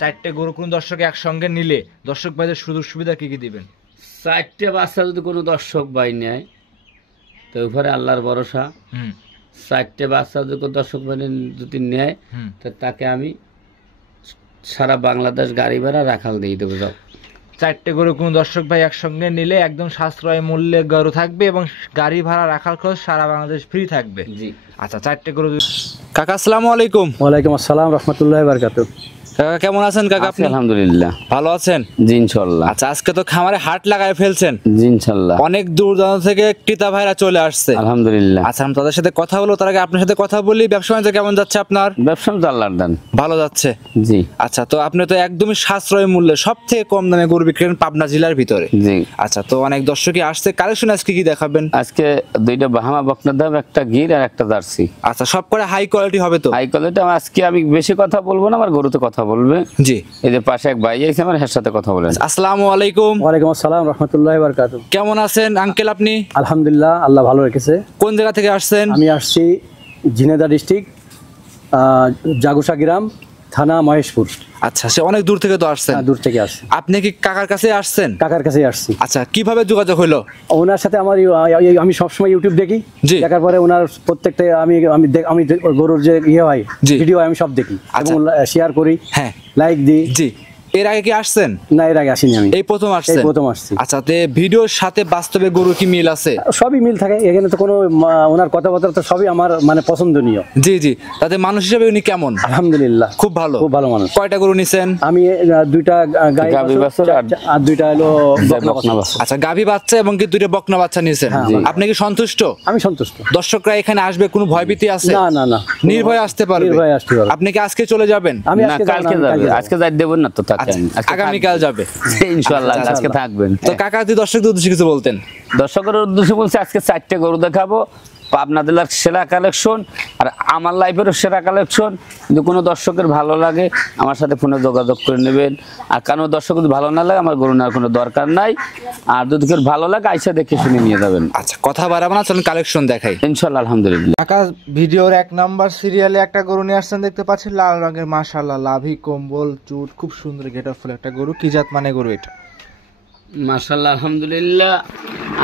চারটে গরু কোন দর্শক একসঙ্গে নিলে দর্শক ভাইদের সুযোগ সুবিধা কি কি দিবেন? চারটে বাচ্চা যদি কোনো দর্শক ভাই নেয় তো উপরে আল্লাহর ভরসা। চারটে বাচ্চা যদি কোনো দর্শক ভাই যদি নেয় তো তাকে আমি সারা বাংলাদেশ গাড়ি ভাড়া রাখাল দিয়ে দেবো। যাও, চারটে গরু কোন দর্শক ভাই একসঙ্গে নিলে একদম সাশ্রয় মূল্যে গরু থাকবে এবং গাড়ি ভাড়া রাখার খরচ সারা বাংলাদেশ ফ্রি থাকবে। জি। আচ্ছা, চারটে গরু। কাকা আসসালামু আলাইকুম। ওয়ালাইকুম আসসালাম রাহমাতুল্লাহি ওয়া বারাকাতুহু। কাকা কেমন আছেন? কাকা আপনি? আলহামদুলিল্লাহ ভালো আছেন? জি ইনশাআল্লাহ। আচ্ছা, আজকে তো খামারে হাট লাগায় ফেলছেন। জি ইনশাআল্লাহ। অনেক দূর দূরান্ত থেকে ক্রেতা ভাইরা চলে আসছে আলহামদুলিল্লাহ। আচ্ছা, আমি তাদের সাথে কথা বলবো, তার আগে আপনার সাথে কথা বলি। ব্যবসা বাণিজ্য কেমন যাচ্ছে আপনার? ব্যবসা তো আল্লাহর দান, ভালো যাচ্ছে। জি। আচ্ছা, তো আপনি তো একদমই সাশ্রয় মূল্যে সব থেকে কম দামে গরু বিক্রি করেন পাবনা জেলার ভিতরে। জি। আচ্ছা, তো অনেক দর্শকই আসছে। কালেকশন আজকে কি দেখাবেন? আজকে দুইটা বাহামা বকনার দাম, একটা গির আর একটা জার্সি। আচ্ছা, সব করে হাই কোয়ালিটি হবে তো? High quality. আজকে আমি বেশি কথা বলবো না, আমার গরুতে কথা বলবে। জি। এই যে পাশে এক ভাই আছে আমার, এর সাথে কথা বলেন। আসসালামু আলাইকুম। ওয়ালাইকুম আসসালাম রাহমাতুল্লাহি ওয়া বারাকাতুহু। কেমন আছেন আঙ্কেল আপনি? আলহামদুলিল্লাহ, আল্লাহ ভালো রেখেছে। কোন জায়গা থেকে আসছেন? আমি আসছি ঝিনাইদহ ডিস্ট্রিক্ট, জাগুসা গ্রাম, থানা মহেশপুর। আচ্ছা, সে অনেক দূর থেকে তো আসছেন। দূর থেকে আসছি। আপনি কি কাকার কাছে আসছেন? কাকার কাছেই আসছি। আচ্ছা, কিভাবে যোগাযোগ হলো? ওনার সাথে আমার আমি সবসময় ইউটিউব দেখি। জি। দেখার পরে ওনার প্রত্যেকটা আমি গরুর যে হয় ভিডিও আমি সব দেখি এবং শেয়ার করি। হ্যাঁ, লাইক দিই। জি। এর আগে কি আসছেন? না, এর আগে আসিনি আমি, এই প্রথম আসছেন? এই প্রথম আসছি। আচ্ছা, তে ভিডিওর সাথে বাস্তবে গরু কি মিল আছে? সবই মিল থাকে এখানে, তো কোনো ওনার কথাবার্তা তো সবই আমার মানে পছন্দনীয়। জি জি। তাতে মানুষ হিসেবে উনি কেমন? আলহামদুলিল্লাহ, খুব ভালো, খুব ভালো মানুষ। কয়টা গরু নিছেন? আমি দুইটা গাভী বাছুর আর দুইটা হলো বকনা বাছুর। আচ্ছা, গাভী বাচ্চা এবং কি দুইটা বকনা বাচ্চা নিছেন। আপনি কি সন্তুষ্ট? আমি সন্তুষ্ট। দর্শকরা এখানে আসবে, কোনো ভয়ভীতি আছে? না না না, নির্ভয়ে আসতে পারবে। নির্ভয়ে আসতে পারবে। আপনি কি আজকে চলে যাবেন? আমি কালকে যাবে। আজকে যাই দেব না তো, আগামী কাল যাবে ইনশাআল্লাহ। আজকে থাকবেন। তো কাকা যদি দর্শকদের উদ্দেশ্যে কিছু বলতেন? দর্শকের উদ্দেশ্যে বলছি, আজকে চারটে গরু দেখাবো, পাবনা জেলার সেরা কালেকশন আর আমার লাইফেরও সেরা কালেকশন। যদি কোনো দর্শকের ভালো লাগে আমার সাথে ফোনে যোগাযোগ করে নেবেন, আর কারণ দর্শক যদি ভালো না লাগে আমার গরু নেওয়ার কোনো দরকার নাই। আর যদি কেউ ভালো লাগে আইসা দেখে শুনে নিয়ে যাবেন। আচ্ছা, কথা বাড়াবো না, চলুন কালেকশন দেখাই। ইনশাআল্লাহ আলহামদুলিল্লাহ। কাকা ভিডিওর 1 নাম্বার সিরিয়ালে একটা গরু নিয়ে আসছেন, দেখতে পাচ্ছেন লাল রঙের, মাশাআল্লাহ, লাভি কম্বল চুট, খুব সুন্দর গেটআপ ফুল একটা গরু। কি জাত মানে গরু এটা? মাশাআল্লাহ আলহামদুলিল্লাহ।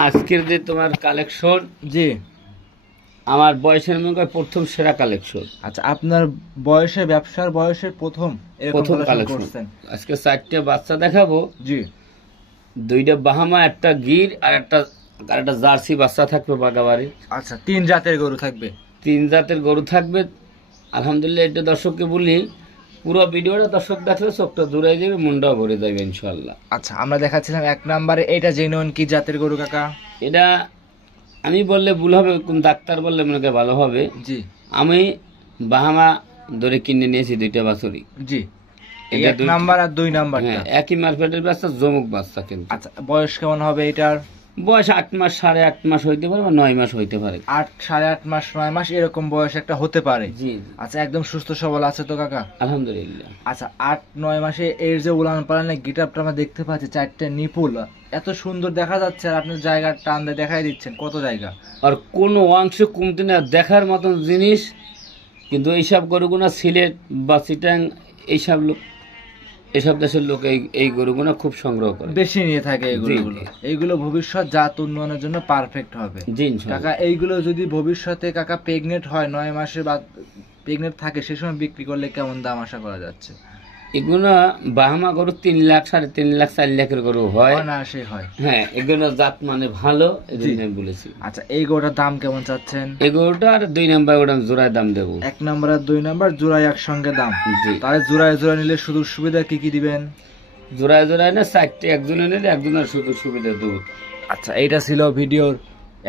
আজকের যে তোমার কালেকশন, জি, আমার বয়সের মধ্যে প্রথম সেরা কালেকশন। আচ্ছা, আপনার বয়সে, ব্যবসার বয়সের প্রথম কালেকশন। আজকে 4টে বাচ্চা দেখাবো। জি। দুইটা বাহামা, একটা গির আর একটা জার্সি বাচ্চা থাকবে বাগাবাড়ি। আচ্ছা, 3 জাতের গরু থাকবে। 3 জাতের গরু থাকবে আলহামদুলিল্লাহ। এটা দর্শককে বলি, পুরো ভিডিওটা দর্শক দেখলে চোখটা জুড়ে যাবে, মনটাও ভরে যাবে ইনশাআল্লাহ। আচ্ছা, আমরা দেখাচ্ছিলাম 1 নাম্বারে, এটা জেনুইন কি জাতের গরু কাকা? এটা আমি বললে ভুল হবে, কোন ডাক্তার বললে মনে হয় ভালো হবে। জি। আমি বাহামা ধরে কিনে নিয়েছি 2টা বাছুরি। জি। এই 1 নাম্বার আর 2 নাম্বারটা? হ্যাঁ, একই মার্কেটের বাচ্চা, জমুক বাচ্চা। কিন্তু আচ্ছা, বয়স কেমন হবে এটার? বয়স 8 মাস, 8.5 মাস হইতে পারে বা 9 মাস হইতে পারে। 8, 8.5 মাস, 9 মাস এরকম বয়স একটা হতে পারে। জি। আচ্ছা, একদম সুস্থ সবল আছে তো কাকা? আলহামদুলিল্লাহ। আচ্ছা, 8-9 মাসে এর যে উলান পালানের গিটারটা আমরা দেখতে পাচ্ছি, 4টে নিপুল এত সুন্দর দেখা যাচ্ছে, আর আপনি জায়গার টান দিয়ে দেখাই দিচ্ছেন কত জায়গা, আর কোনো অংশ কমতে না, দেখার মতন জিনিস। কিন্তু এইসব গরুগুনা সিলেট বা চিটাং এইসব দেশের লোক এই গরুগুনা খুব সংগ্রহ করে, বেশি নিয়ে থাকে এইগুলো ভবিষ্যৎ জাত উন্নয়নের জন্য পারফেক্ট হবে। জি কাকা, এইগুলো যদি ভবিষ্যতে কাকা প্রেগনেন্ট হয়, 9 মাসে বা প্রেগনেন্ট থাকে, সে সময় বিক্রি করলে কেমন দাম আশা করা যাচ্ছে? এগুলো বাহামা গরু 3 লাখ, 3.5 লাখ, 4 লাখের গরু হয় না, সে হয়। হ্যাঁ, এগুলো জাত মানে ভালো, এজন্য আমি বলেছি। আচ্ছা, এই গরুটার দাম কেমন চাচ্ছেন? এই গরুটা আর 2 নাম্বার ওটা জোড়ায় দাম দেবো। 1 নাম্বার আর 2 নাম্বার জোড়ায় একসঙ্গে দাম? জি। তাহলে জোড়ায় নিলে সুযোগ সুবিধা কি কি দিবেন? জোড়ায় না, 4টে একজনে নিলে একজনের সুযোগ সুবিধা দেবো। আচ্ছা, এইটা ছিল ভিডিওর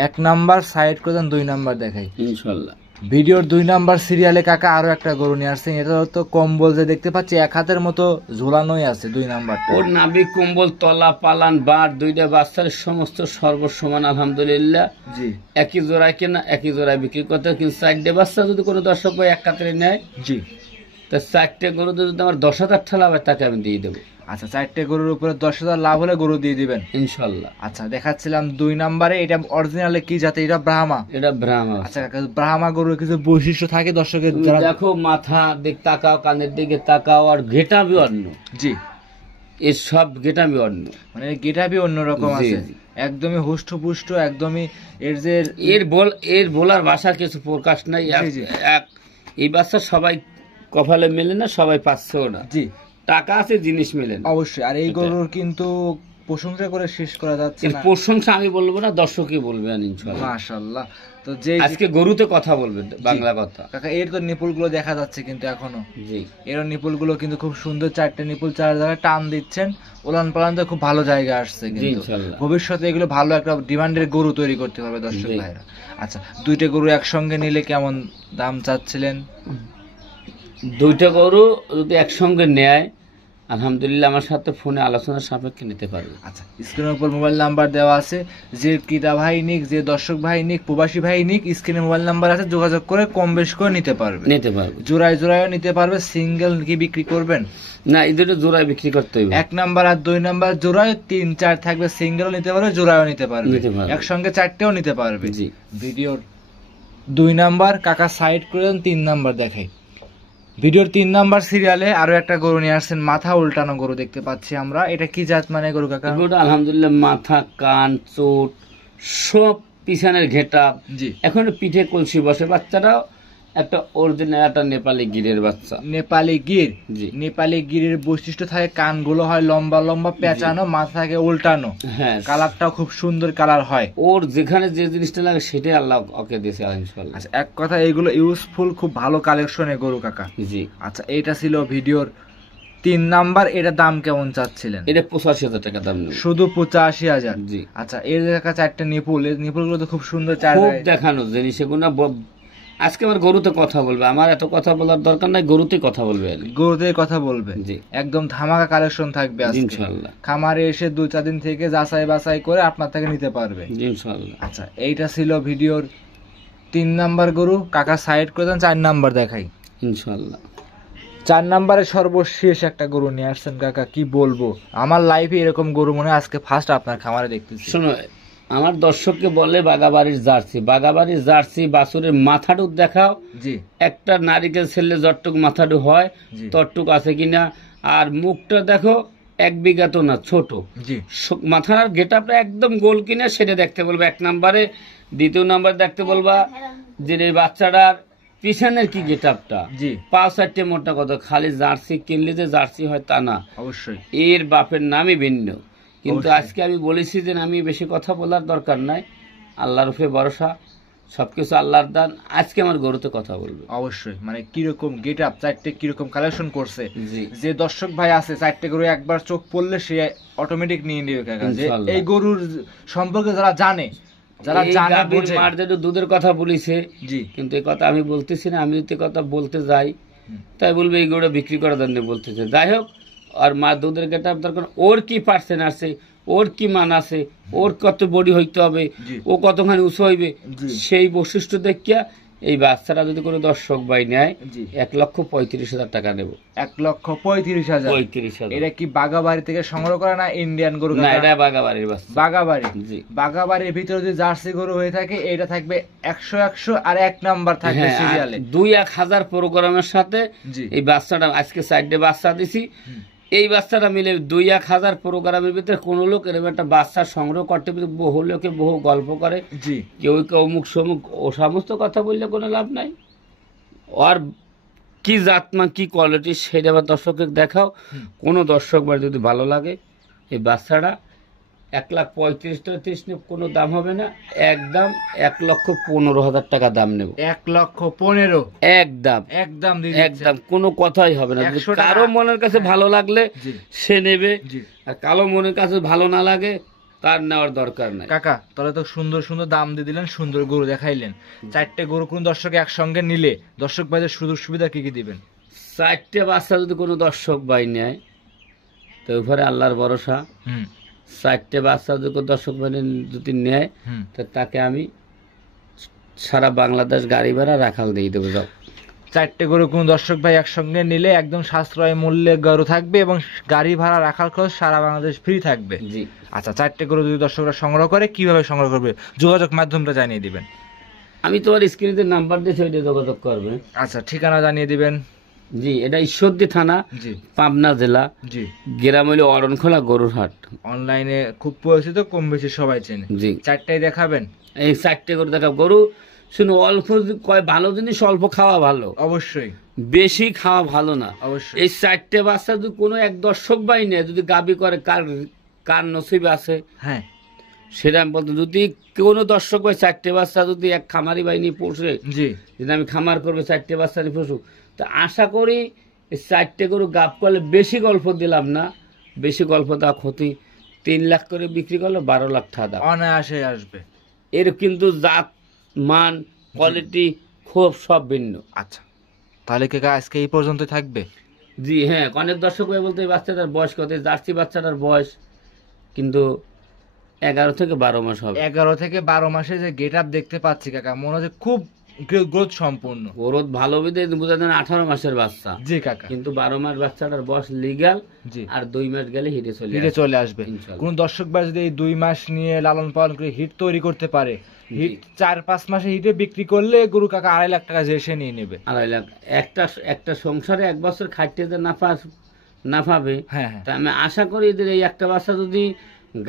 1 নাম্বার। সাইড করে দেন, 2 নাম্বার দেখাই ইনশাআল্লাহ। ভিডিওর 2 নাম্বার সিরিয়ালে কাকা আরো একটা গরু নিয়ে আসছেন। এটা তো কম্বল যে দেখতে পাচ্ছি 1 হাতের মতো ঝোলানোই আছে 2 নাম্বার। ওর নাভি, কম্বল, তলা, পালান, বার, 2টা বাচ্চার সমস্ত সর্বসমান আলহামদুলিল্লাহ। জি। একই জোড়ায় কেনা, একই জোড়ায় বিক্রি করতে। কিন্তু 4টে বাচ্চা যদি কোনো দর্শক ভাই এক কাতারে নেয়, জি, তা 4টে গরুতে যদি আমার 10,000 টাকা লাভ হয় তাকে আমি দিয়ে দেবো আচ্ছা, 4টে গরুর উপরে 10,000 লাভ হলে গরু দিয়ে দিবেন ইনশাল্লাহ। আচ্ছা, দেখাচ্ছিলাম 2 নম্বরে, এটা অরিজিনালে কি জাতে? এটা ব্রাহ্মা। এটা ব্রাহ্মা। আচ্ছা কাকা, ব্রাহ্মা গরুর কিছু বৈশিষ্ট্য থাকে দর্শকের তুমি যারা দেখো, মাথা দিক তাকাও, কানের দিকে তাকাও, আর গেটাবি অন্য, জি এর সব গেটাবি অন্য, মানে গেটাবি অন্যরকম জি, আছে, জি। একদমই হুষ্টপুষ্ট, একদমই এর যে এর বলার ভাষা কিছু প্রকাশ নাই। জি, জি। এই বাচ্চা সবাই কপালে মেলে না, সবাই পাচ্ছেও না, জি টাকা আছে জিনিস মেলে না। অবশ্যই। আর এই গরুর কিন্তু প্রশংসা করে শেষ করা যাচ্ছে এর না। প্রশংসা আমি বলবো না, দর্শকই বলবেন ইনশাআল্লাহ। মাশাআল্লাহ। তো যে আজকে গরুতে কথা বলবেন, বাংলা কথা। কাকা, এর তো নিপুল গুলো দেখা যাচ্ছে কিন্তু এখনো, জি, এর নিপুল গুলো কিন্তু খুব সুন্দর, 4টে নিপুল 4 জায়গায় টান দিচ্ছেন, উলান পালান তো খুব ভালো জায়গা আসছে জি, কিন্তু ইনশাআল্লাহ। ভবিষ্যতে এগুলো ভালো একটা ডিমান্ডের গরু তৈরি করতে পারবে দর্শক জি। ভাইরা। আচ্ছা, 2টে গরু একসঙ্গে নিলে কেমন দাম চাচ্ছিলেন? 2টা গরু যদি একসঙ্গে নেয়, আলহামদুলিল্লাহ আমার সাথে ফোনে আলোচনার সাপেক্ষে নিতে পারবে। আচ্ছা, স্ক্রিনের উপর মোবাইল নাম্বার দেওয়া আছে, যে ক্রেতা ভাই নিক, যে দর্শক ভাই নিক, প্রবাসী ভাই নিক, স্ক্রিনে মোবাইল নাম্বার আছে, যোগাযোগ করে কম বেশ করে নিতে পারবে। জোড়ায় জোড়ায়ও নিতে পারবে। সিঙ্গেল কি বিক্রি করবেন? না, এই দুটো জোড়ায় বিক্রি করতে হবে। 1 নাম্বার আর 2 নাম্বার জোড়ায় 3 4 থাকবে, সিঙ্গেলও নিতে পারবে, জোড়ায়ও নিতে পারবে, একসঙ্গে 4টেও নিতে পারবে। জি। ভিডিওর 2 নাম্বার কাকা সাইড করে দেন, 3 নাম্বার দেখাই। ভিডিওর 3 নাম্বার সিরিয়ালে আরো একটা গরু নিয়ে আসছেন, মাথা উল্টানো গরু দেখতে পাচ্ছি আমরা। এটা কি জাত মানে গরু কাকা? গরুটা আলহামদুলিল্লাহ মাথা, কান, চোট, সব পিছনের ঘেটা, জি এখন পিঠে কলসি বসে। বাচ্চাটাও একটা অরিজিনাল একটা নেপালি গিরের বাচ্চা। নেপালি গির। জি। নেপালি গিরের বৈশিষ্ট্য থাকে কানগুলো হয় লম্বা লম্বা পেঁচানো, মাথা থাকে উল্টানো, হ্যাঁ, কালারটাও খুব সুন্দর কালার হয়। ওর যেখানে যে জিনিসটা লাগে সেটাই আল্লাহ ওকে দিয়েছে ইনশাআল্লাহ। আচ্ছা, এক কথা এইগুলো ইউজফুল, খুব ভালো কালেকশনের গরু কাকা। জি। আচ্ছা, এটা ছিল ভিডিওর 3 নাম্বার। এটা দাম কেমন চাচ্ছিলেন? এটা 85,000 টাকা দাম নেব। শুধু 85,000? জি। আচ্ছা, এর দেখা 4টে নিপুল, এই নিপুলগুলো তো খুব সুন্দর, 4 খুব দেখানো জিনিস এগুলো। আজকে আমার গরুতে কথা বলবে, আমার এত কথা বলার দরকার নাই, গরুতে কথা বলবে। গরুতে কথা বলবে। জি। একদম ধামাকা কালেকশন থাকবে আজকে ইনশাআল্লাহ। খামারে এসে 2-4 দিন থেকে যাচাই বাছাই করে আপনার থেকে নিতে পারবে ইনশাআল্লাহ। আচ্ছা, এইটা ছিল ভিডিওর 3 নাম্বার গরু। কাকা সাইড করে দেন, 4 নাম্বার দেখাই। ইনশাআল্লাহ। 4 নাম্বারে সর্বশেষ একটা গরু নিয়ে আসছেন কাকা, কি বলবো, আমার লাইফে এরকম গরু মনে হয় আজকে ফার্স্ট আপনার খামারে দেখতেছি। শোনো, আমার দর্শককে বলে বাগাবাড়ির জার্সি, বাগাবাড়ির জার্সি বাছুরের মাথাটুক দেখাও। জি। একটা নারিকেল ছেলে যতটুক মাথাটুক হয় জি। ততটুক আছে কিনা, আর মুখটা দেখো 1 বিঘা তো না, ছোট। জি। মাথার গেটআপটা একদম গোল কিনা সেটা দেখতে বলবা 1 নাম্বারে। 2 নাম্বার দেখতে বলবা যে এই বাচ্চাটার পিছনের কি গেটআপটা। জি। 5-4টে মোটা কত, খালি জার্সি কিনলে যে জার্সি হয় তা না, অবশ্যই। এর বাপের নামই ভিন্ন। কিন্তু অবশ্যই। আজকে আমি বলেছি যে আমি বেশি কথা বলার দরকার নাই, আল্লাহর উপরে ভরসা, সবকিছু আল্লাহর দান। আজকে আমার গরুতে কথা বলবে। অবশ্যই, মানে কিরকম গেটআপ, 4টে কিরকম কালেকশন করছে, জি। যে দর্শক ভাই আছে 4টে গরু একবার চোখ পড়লে সে অটোমেটিক নিয়ে নেবে কাকা। যে ইনশাআল্লাহ। এই গরুর সম্পর্কে যারা জানে, যারা এই জানে গাভীর বুঝে। মার যেটা দুধের কথা বলিছে, জি। কিন্তু এই কথা আমি বলতেছি না। আমি যদি কথা বলতে যাই তাই বলবে এই গরুটা বিক্রি করার জন্য বলতেছে। যাই হোক, আর মা দুধের গেটআপ দরকার, ওর কি পার্সেন্ট আছে, ওর কি মান আছে, ওর কত বডি হইতে হবে, জি। ও কতখানি উঁচু হইবে, জি। সেই বৈশিষ্ট্য দেখিয়া এই বাচ্চাটা যদি কোনো দর্শক ভাই নেয়, জি। 1,35,000 টাকা নেব। 1,35,000? 35,000। এটা কি বাগাবাড়ি থেকে সংগ্রহ করা না ইন্ডিয়ান গরু না, কাকা? এটা বাগাবাড়ির বাচ্চা। বাগাবাড়ি। জি। বাগাবাড়ির ভিতরে যদি জার্সি গরু হয়ে থাকে, এটা থাকবে 100 আর 1 নাম্বার থাকবে হ্যাঁ, সিরিয়ালে। 2-1,000 প্রোগ্রামের সাথে জি। এই বাচ্চাটা, আজকে 4টে বাচ্চা দিছি, এই বাচ্চাটা মিলে 2-1,000 প্রোগ্রামের ভিতরে কোন লোক এরকম একটা বাচ্চা সংগ্রহ করতে পারে। বহু লোকে বহু গল্প করে, জি। কেউ কেউ অমুক সমুক, ও সমস্ত কথা বললে কোনো লাভ নাই। আর কি জাতমান কি কোয়ালিটি সেটা আবার দর্শককে দেখাও। কোনো দর্শক বার যদি ভালো লাগে, এই বাচ্চাটা 1,35,000 নিয়ে কোনো দাম হবে না, একদম 1,15,000 টাকা দাম নেব। 1,15,000? একদম একদম দিয়ে দিচ্ছেন? একদম কোনো কথাই হবে না। 100 টাকা। কারো মনের কাছে ভালো লাগলে জি। সে নেবে, জি। আর কালো মনের কাছে ভালো না লাগে তার নেওয়ার দরকার নাই। কাকা, তাহলে তো সুন্দর সুন্দর দাম দিয়ে দিলেন, সুন্দর গরু দেখাইলেন। 4টে গরু কোন দর্শক একসঙ্গে নিলে দর্শক ভাইদের সুযোগ সুবিধা কি কি দিবেন? 4টে বাচ্চা যদি কোনো দর্শক ভাই নেয়, তো উপরে আল্লাহর ভরসা। 4টে বাচ্চা যদি কোনো দর্শক ভাই যদি নেয়, তো তাকে আমি সারা বাংলাদেশ গাড়ি ভাড়া রাখাল দিয়ে দেবো। যাও 4টে গরু কোন দর্শক ভাই একসঙ্গে নিলে একদম সাশ্রয় মূল্যে গরু থাকবে এবং গাড়ি ভাড়া রাখার খরচ সারা বাংলাদেশ ফ্রি থাকবে। জি আচ্ছা, 4টে গরু যদি দর্শকরা সংগ্রহ করে কিভাবে সংগ্রহ করবে, যোগাযোগ মাধ্যমটা জানিয়ে দিবেন। আমি তোমার স্ক্রিনে নাম্বার দিয়েছি, ওইটা যোগাযোগ করবে। আচ্ছা, ঠিকানা জানিয়ে দিবেন। জি, এটা ঈশ্বরদী থানা, জি, পাবনা জেলা, জি, গ্রাম হইল অরণখোলা গরুর হাট। অনলাইনে খুব পরিচিত, কম বেশি সবাই চেনে। জি, 4টাই দেখাবেন। এই 4টে গরু দেখাবো। গরু শুনো, অল্প কয় ভালো জিনিস অল্প খাওয়া ভালো, অবশ্যই বেশি বেশি খাওয়া ভালো না, অবশ্যই। এই 4টে বাচ্চা যদি কোনো এক দর্শক ভাই নেয়, যদি গাবি করে, কার নসিবে আছে, হ্যাঁ সেটা আমি বলতে, যদি কোনো দর্শক ভাই 4টে বাচ্চা যদি এক খামারি বাহিনী পোষে, জি, যদি আমি খামার করবো 4টে বাচ্চা নিয়ে পোষু, তো আশা করি এই 4টে গরু গাব করলে বেশি গল্প দিলাম না, বেশি গল্প দেওয়া ক্ষতি। 3 লাখ করে বিক্রি করলে 12 লাখ টাকা অনায়াসে আসবে। এর কিন্তু জাত মান কোয়ালিটি খুব সব ভিন্ন। আচ্ছা, তাহলে কে আজকে এই পর্যন্ত থাকবে? জি হ্যাঁ, অনেক দর্শক ভাই বলতে, এই বাচ্চাটার বয়স কত? জার্সি বাচ্চাটার বয়স কিন্তু 11 থেকে 12 মাস হবে। 11 থেকে 12 মাসে যে গেট আপ দেখতে পাচ্ছি কাকা, মনে হচ্ছে খুব গ্রোথ সম্পূর্ণ। গ্রোথ ভালো বিধে বোঝা যায় 18 মাসের বাচ্চা। জি কাকা, কিন্তু 12 মাস বাচ্চাটার বয়স লিগ্যাল। জি, আর 2 মাস গেলে হিটে চলে আসবে। কোন দর্শক ভাই যদি এই 2 মাস নিয়ে লালন পালন করে হিট তৈরি করতে পারে, হিট 4-5 মাসে হিটে বিক্রি করলে গরু কাকা 2.5 লাখ টাকা যে এসে নিয়ে নেবে। 2.5 লাখ একটা সংসারে 1 বছর খাইতে যে না পাবে। হ্যাঁ, তা আমি আশা করি যে এই একটা বাচ্চা যদি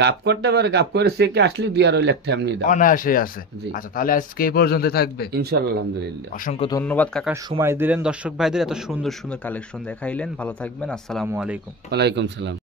গাপ করতে পারে, গাপ করে সে কে আসলে 2.5 লাখ টাকা এমনি দাও অনায়াসে আছে। আচ্ছা, তাহলে আজকে এই পর্যন্ত থাকবে ইনশাআল্লাহ। আলহামদুলিল্লাহ, অসংখ্য ধন্যবাদ কাকা, সময় দিলেন, দর্শক ভাইদের এত সুন্দর সুন্দর কালেকশন দেখাইলেন। ভালো থাকবেন, আসসালামু আলাইকুম। ওয়ালাইকুম সালাম।